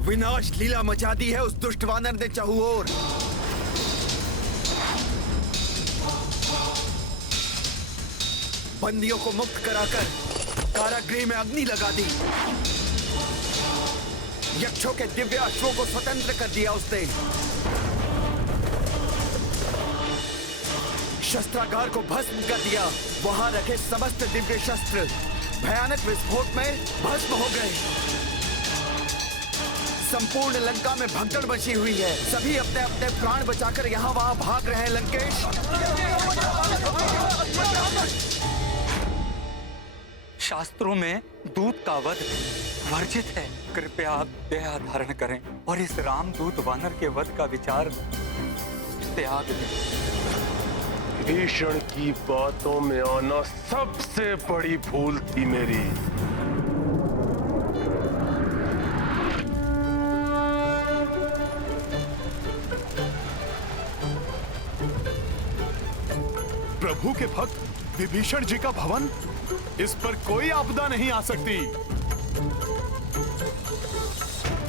विनाश लीला मचा दी है उस दुष्ट वानर ने चाहूओर। बंदियों को मुक्त कराकर कारागृह में अग्नि लगा दी। यक्षों के दिव्य अश्वों को स्वतंत्र कर दिया उसने। शस्त्रागार को भस्म कर दिया। वहां रखे समस्त दिव्य शस्त्र भयानक विस्फोट में भस्म हो गए। संपूर्ण लंका में भगदड़ मची हुई है। सभी अपने अपने प्राण बचाकर यहाँ वहां भाग रहे हैं। लंकेश, शास्त्रों में दूत का वध वर्जित है। कृपया आप दया धारण करें और इस रामदूत वानर के वध का विचार त्याग दें। भीषण की बातों में आना सबसे बड़ी भूल थी मेरी। प्रभु के भक्त विभीषण जी का भवन, इस पर कोई आपदा नहीं आ सकती।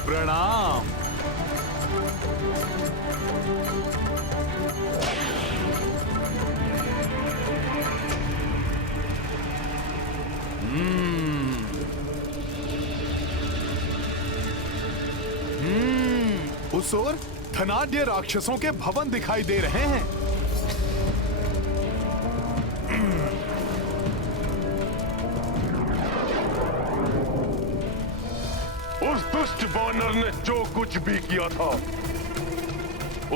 प्रणाम। उस ओर धनाढ्य राक्षसों के भवन दिखाई दे रहे हैं। उस दुष्ट वानर ने जो कुछ भी किया था,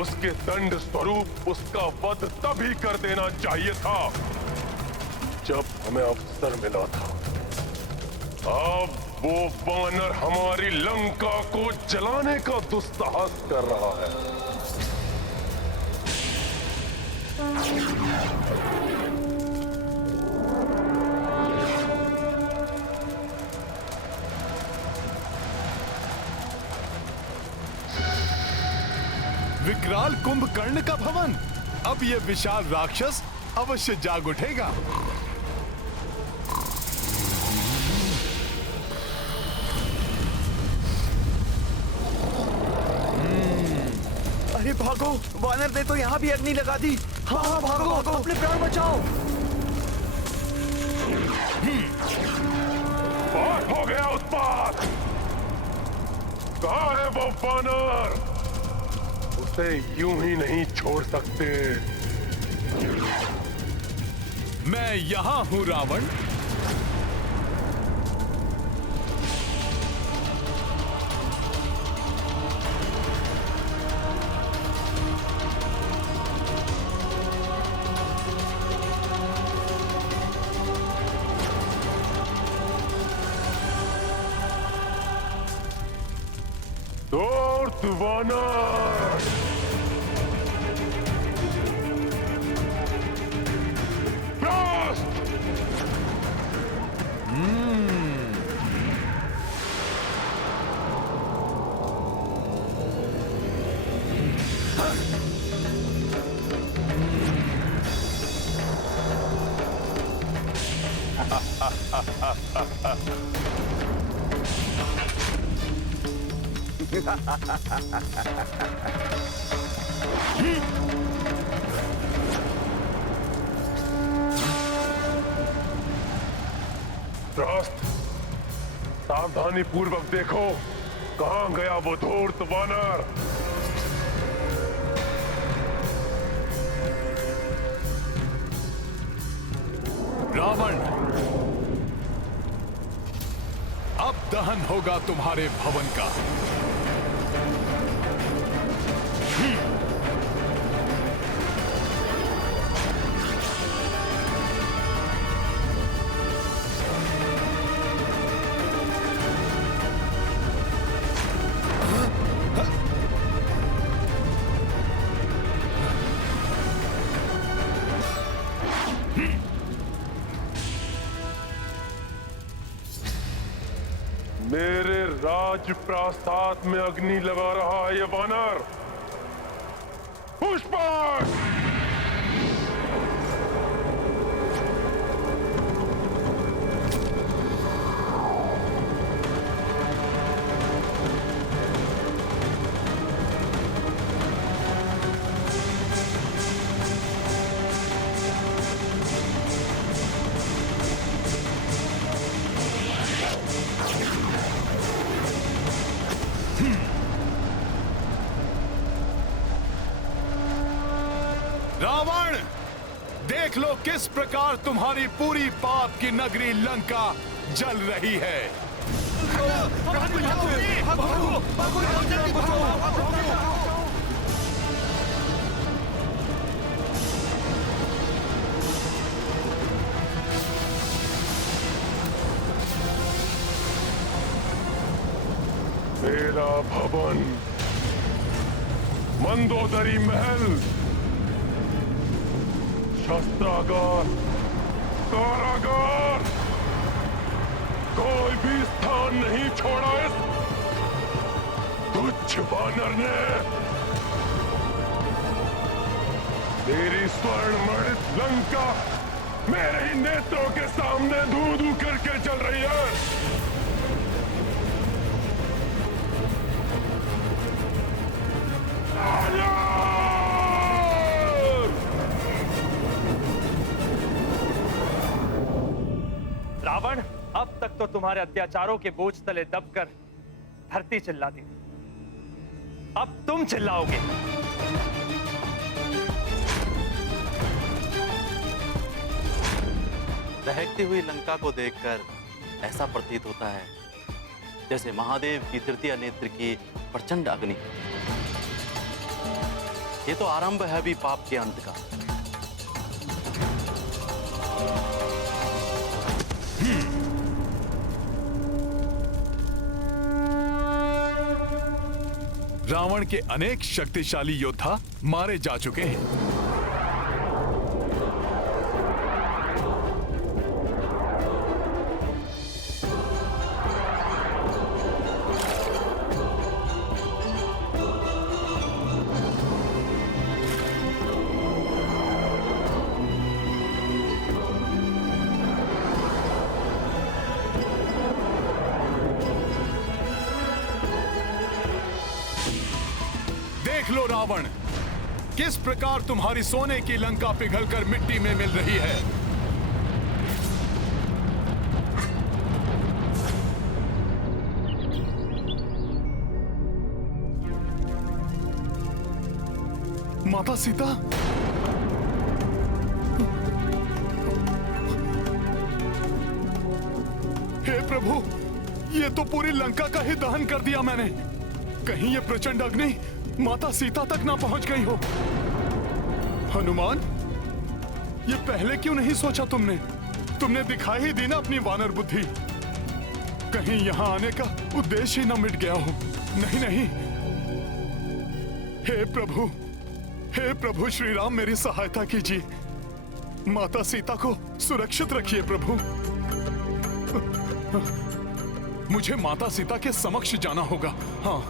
उसके दंड स्वरूप उसका वध तभी कर देना चाहिए था जब हमें अवसर मिला था। अब वो वानर हमारी लंका को जलाने का दुस्साहस कर रहा है। विकराल कुंभकर्ण का भवन, अब ये विशाल राक्षस अवश्य जाग उठेगा। अरे भागो, वानर ने तो यहाँ भी अग्नि लगा दी। हाँ हाँ भागो, भागो, अपने प्राण बचाओ। बहुत हो गया उत्पात। कहाँ है वो वानर? उसे यूं ही नहीं छोड़ सकते। मैं यहां हूं रावण। दौड़ वानर! त्रस्त, सावधानी पूर्वक देखो, कहां गया वो धूर्त वानर। रावण, अब दहन होगा तुम्हारे भवन का। मेरे राजप्रासाद में अग्नि लगा रहा है ये वानर। पुष्पक! रावण, देख लो किस प्रकार तुम्हारी पूरी पाप की नगरी लंका जल रही है। मेरा भवन, मंदोदरी महल, शस्त्रागार, कारागार, कोई भी स्थान नहीं छोड़ा इस तुच्छ वानर ने। मेरी स्वर्णमणित लंका मेरे ही नेत्रों के सामने धू धू करके चल रही है। रावण, अब तक तो तुम्हारे अत्याचारों के बोझ तले दबकर धरती चिल्लाती, अब तुम चिल्लाओगे। दहकती हुई लंका को देखकर ऐसा प्रतीत होता है जैसे महादेव की तृतीय नेत्र की प्रचंड अग्नि। ये तो आरंभ है अभी पाप के अंत का। रावण के अनेक शक्तिशाली योद्धा मारे जा चुके हैं। देख लो रावण, किस प्रकार तुम्हारी सोने की लंका पिघलकर मिट्टी में मिल रही है। माता सीता, हे प्रभु, ये तो पूरी लंका का ही दहन कर दिया मैंने। कहीं ये प्रचंड अग्नि माता सीता तक ना पहुंच गई हो। हनुमान, ये पहले क्यों नहीं सोचा तुमने? तुमने दिखाई ही दी ना अपनी वानर बुद्धि। कहीं यहां आने का उद्देश्य ही ना मिट गया हो। नहीं नहीं, हे प्रभु श्री राम, मेरी सहायता कीजिए। माता सीता को सुरक्षित रखिए प्रभु। मुझे माता सीता के समक्ष जाना होगा। हाँ।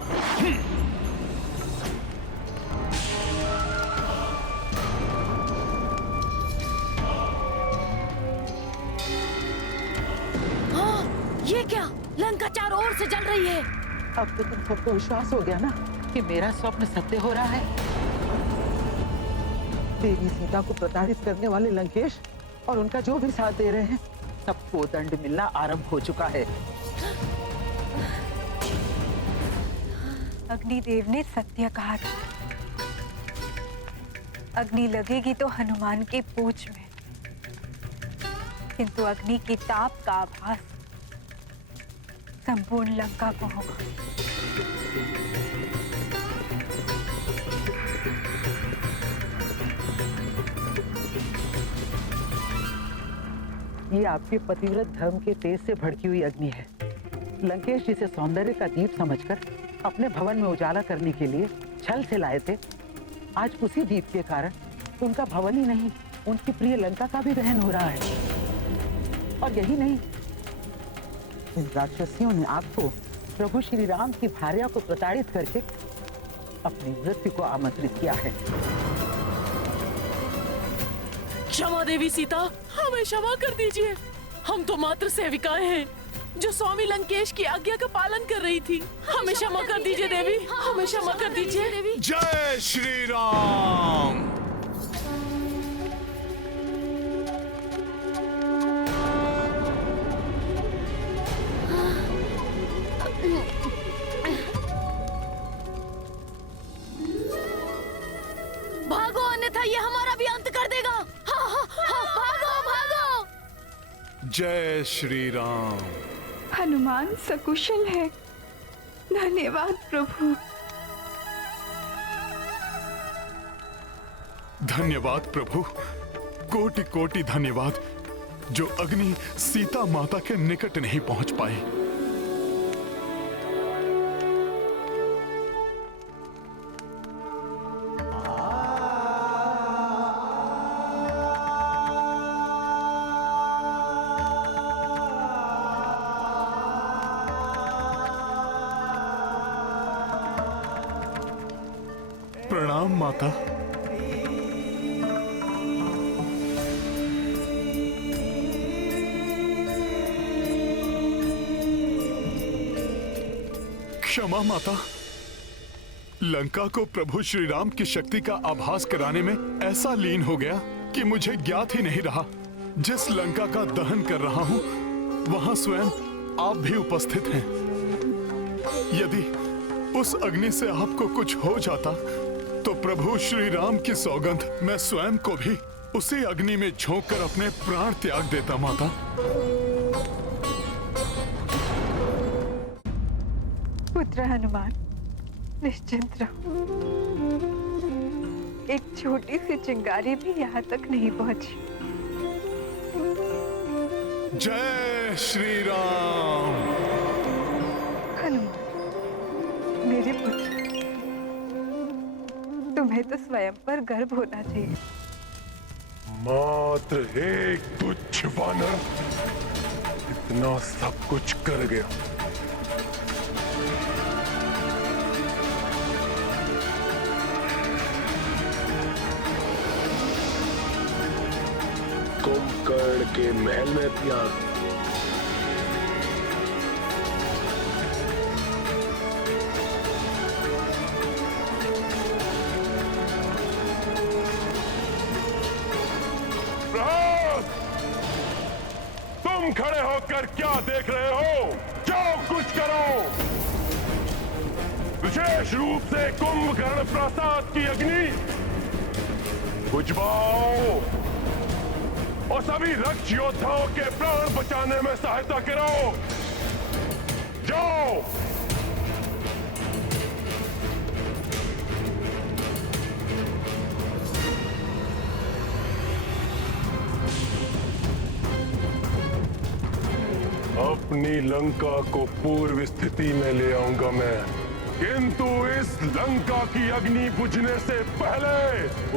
ये क्या? लंका चारों ओर से जल रही है। अब तो तुम सबको विश्वास हो गया ना कि मेरा स्वप्न सत्य हो रहा है। देवी सीता को प्रताड़ित करने वाले लंकेश और उनका जो भी साथ दे रहे हैं, सबको दंड मिलना आरंभ हो चुका है। अग्निदेव ने सत्य कहा था। अग्नि लगेगी तो हनुमान के पूंछ में, किंतु अग्नि की ताप का आभास संपूर्ण लंका को होगा। ये आपके पतिव्रत धर्म के तेज से भड़की हुई अग्नि है। लंकेश जिसे सौंदर्य का दीप समझकर अपने भवन में उजाला करने के लिए छल से लाए थे, आज उसी दीप के कारण उनका भवन ही नहीं, उनकी प्रिय लंका का भी दहन हो रहा है। और यही नहीं, इन राक्षसियों ने आपको प्रभु श्री राम की भार्या को प्रताड़ित करके अपनी मृत्यु को आमंत्रित किया है। क्षमा देवी सीता, हमें क्षमा कर दीजिए। हम तो मात्र सेविकाएं हैं जो स्वामी लंकेश की आज्ञा का पालन कर रही थी। हमें क्षमा कर दीजिए देवी, हमें क्षमा कर दीजिए। जय श्री राम। भागो, अन्यथा ये हमारा भी जय श्री राम। हनुमान सकुशल है। धन्यवाद प्रभु। धन्यवाद प्रभु, कोटि कोटि धन्यवाद जो अग्नि सीता माता के निकट नहीं पहुंच पाई। प्रणाम माता। क्षमा माता, लंका को प्रभु श्री राम की शक्ति का आभास कराने में ऐसा लीन हो गया कि मुझे ज्ञात ही नहीं रहा। जिस लंका का दहन कर रहा हूं वहां स्वयं आप भी उपस्थित हैं। यदि उस अग्नि से आपको कुछ हो जाता तो प्रभु श्री राम की सौगंध मैं स्वयं को भी उसी अग्नि में झोंककर अपने प्राण त्याग देता माता। पुत्र हनुमान, निश्चिंत रहो। एक छोटी सी चिंगारी भी यहाँ तक नहीं पहुंची। जय श्री राम। हनुमान, मेरे पुत्र, तुम्हें तो स्वयं पर गर्व होना चाहिए। मात्र एक तुच्छ वानर इतना सब कुछ कर गया। कुंभकर्ण के महल में त्याग, तुम खड़े होकर क्या देख रहे हो? जाओ कुछ करो। विशेष रूप से कुंभकर्ण प्रासाद की अग्नि बुझवाओ और सभी रक्ष योद्धाओं के प्राण बचाने में सहायता करो। जाओ। अपनी लंका को पूर्व स्थिति में ले आऊंगा मैं, किंतु इस लंका की अग्नि बुझने से पहले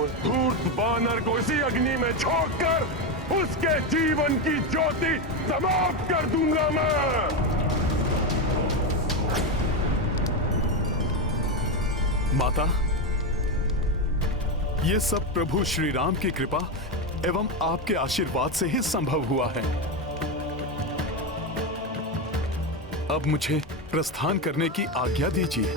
उस धूर्त वानर को इसी अग्नि में झोंककर उसके जीवन की ज्योति समाप्त कर दूंगा मैं। माता, ये सब प्रभु श्री राम की कृपा एवं आपके आशीर्वाद से ही संभव हुआ है। अब मुझे प्रस्थान करने की आज्ञा दीजिए,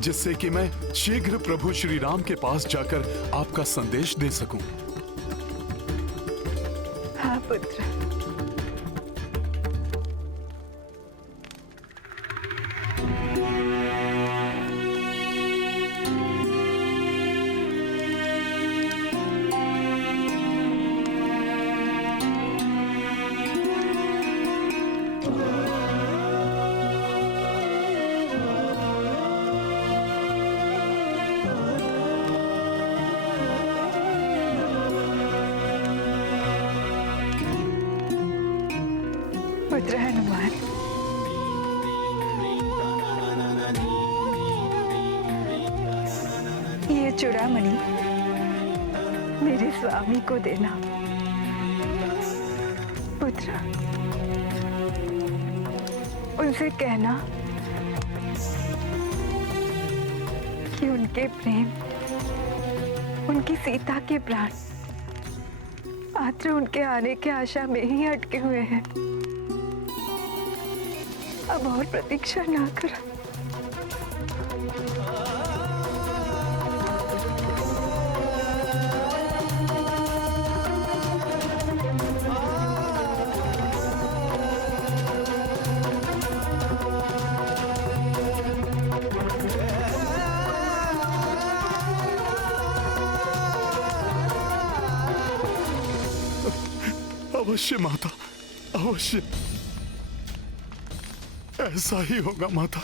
जिससे कि मैं शीघ्र प्रभु श्री राम के पास जाकर आपका संदेश दे सकूं। हाँ पुत्र। पुत्र हनुमान, ये चूड़ामणि मेरे स्वामी को देना। पुत्र, उनसे कहना कि उनके प्रेम, उनकी सीता के प्राण मात्र उनके आने के आशा में ही अटके हुए हैं। अब और प्रतीक्षा ना कर। अवश्य माता, अवश्य ऐसा ही होगा माता।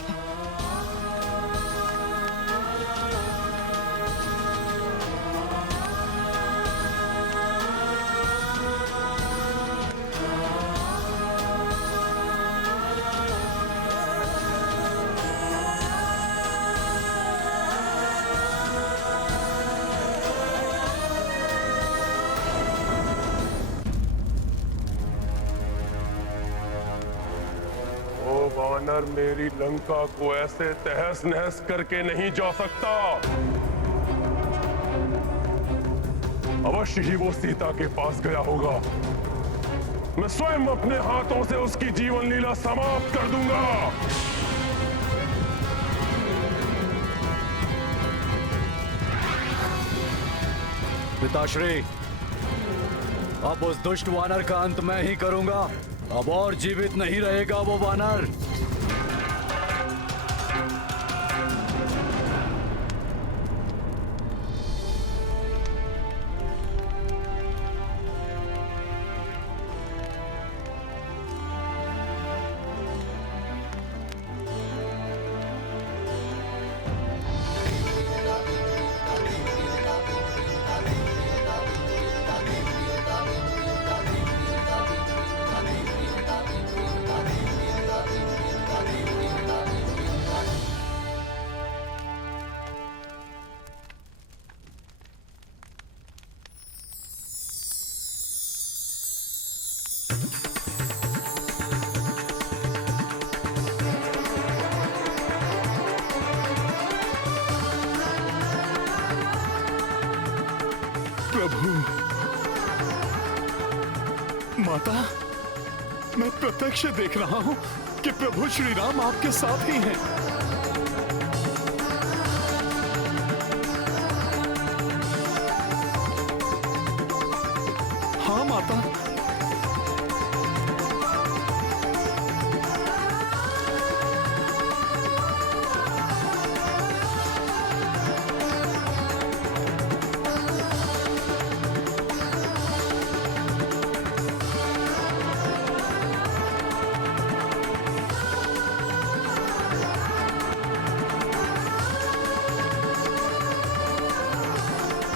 वानर मेरी लंका को ऐसे तहस नहस करके नहीं जा सकता। अवश्य ही वो सीता के पास गया होगा। मैं स्वयं अपने हाथों से उसकी जीवन लीला समाप्त कर दूंगा। पिताश्री, अब उस दुष्ट वानर का अंत मैं ही करूंगा। अब और जीवित नहीं रहेगा वो वानर। प्रभु, माता, मैं प्रत्यक्ष देख रहा हूं कि प्रभु श्री राम आपके साथ ही हैं। हाँ माता,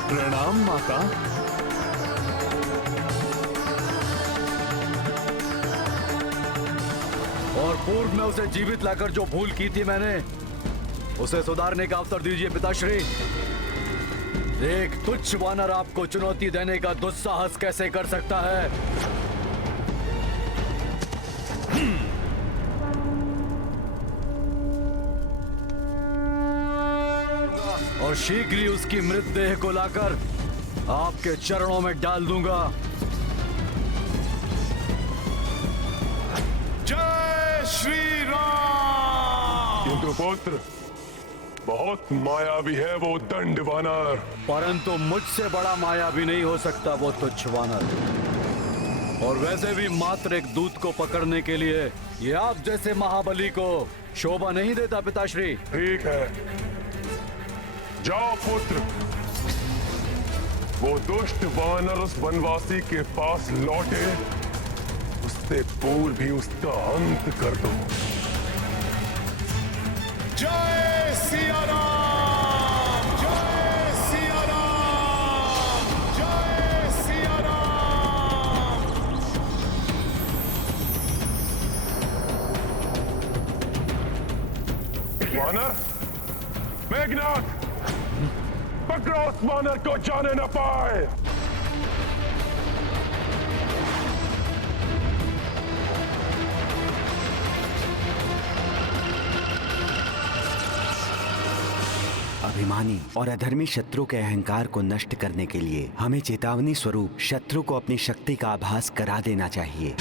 प्रणाम माता। और पूर्व में उसे जीवित लाकर जो भूल की थी मैंने, उसे सुधारने का अवसर दीजिए पिताश्री। एक तुच्छ वानर आपको चुनौती देने का दुस्साहस कैसे कर सकता है? और शीघ्र ही उसकी मृतदेह को लाकर आपके चरणों में डाल दूंगा। जय श्री राम। किंतु पुत्र, बहुत मायावी है वो दंड वानर। परंतु मुझसे बड़ा मायावी नहीं हो सकता वो तुच्छ वानर। और वैसे भी मात्र एक दूत को पकड़ने के लिए ये आप जैसे महाबली को शोभा नहीं देता पिताश्री। ठीक है, जाओ पुत्र। वो दुष्ट वानर उस वनवासी के पास लौटे, उससे पूर्व भी उसका अंत कर दो। जय सिया राम, जय सिया राम, जय सिया राम। वानर, मेघनाथ, पकड़ो उस वानर को, जाने न पाए। अभिमानी और अधर्मी शत्रु के अहंकार को नष्ट करने के लिए हमें चेतावनी स्वरूप शत्रु को अपनी शक्ति का आभास करा देना चाहिए।